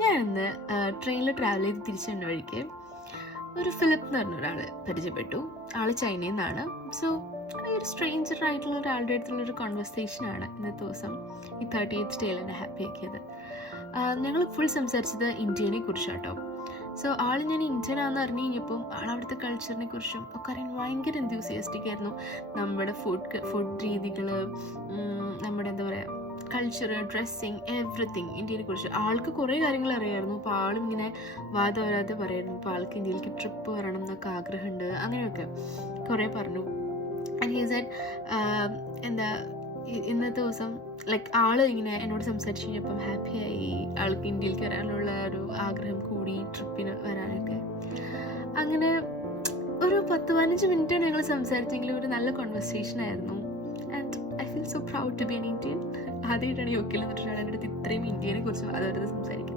ഞാൻ ഇന്ന് ട്രെയിനിൽ ട്രാവൽ ചെയ്ത് തിരിച്ചു വന്ന വഴിക്ക് ഒരു ഫിലിപ്പ് എന്ന് പറഞ്ഞ ഒരാൾ പരിചയപ്പെട്ടു. ആൾ ചൈനയിൽ നിന്നാണ്. സോ ഒരു സ്ട്രേഞ്ചർ ആയിട്ടുള്ള ഒരാളുടെ അടുത്തുള്ളൊരു കോൺവെർസേഷനാണ് ഇന്നത്തെ ദിവസം ഈ 38th ഡേയിൽ എന്നെ ഹാപ്പി ആക്കിയത്. ഞങ്ങൾ ഫുൾ സംസാരിച്ചത് ഇന്ത്യനെ കുറിച്ചാട്ടോ. സോ ആൾ ഞാൻ ഇന്ത്യനാണെന്ന് അറിഞ്ഞു കഴിഞ്ഞപ്പം ആൾ അവിടുത്തെ കൾച്ചറിനെ കുറിച്ചും ഒക്കെ അറിയാൻ ഭയങ്കര എൻത്യൂസിയാസ്റ്റിക് ആയിരുന്നു. നമ്മുടെ ഫുഡ് രീതികൾ, നമ്മുടെ എന്താ പറയുക കൾച്ചർ, ഡ്രസ്സിങ്, എവറിത്തിങ് ഇന്ത്യനെ കുറിച്ച് ആൾക്ക് കുറേ കാര്യങ്ങൾ അറിയാമായിരുന്നു. അപ്പോൾ ആളും ഇങ്ങനെ വാദവരാതെ പറയായിരുന്നു. അപ്പോൾ ആൾക്ക് ഇന്ത്യയിലേക്ക് ട്രിപ്പ് വരണം എന്നൊക്കെ ആഗ്രഹമുണ്ട്, അങ്ങനെയൊക്കെ കുറേ പറഞ്ഞു. ആൻഡ് ഹി സെഡ് എന്താ ഇന്നത്തെ ദിവസം ലൈക്ക് ആൾ ഇങ്ങനെ എന്നോട് സംസാരിച്ച് കഴിഞ്ഞപ്പം ഹാപ്പിയായി. ആൾക്ക് ഇന്ത്യയിലേക്ക് വരാനുള്ള ഒരു ആഗ്രഹം കൂടി, ട്രിപ്പിന് വരാനൊക്കെ. അങ്ങനെ ഒരു 10-15 മിനിറ്റാണ് ഞങ്ങൾ സംസാരിച്ചെങ്കിലും ഒരു നല്ല കോൺവെർസേഷൻ ആയിരുന്നു. And I feel so proud to be an Indian. ആദ്യമായിട്ടാണ് യോക്കിൽ നിന്നിട്ടാണ് എൻ്റെ അടുത്ത് ഇത്രയും ഇന്ത്യനെ കുറിച്ച് അതവരത് സംസാരിക്കുന്നത്.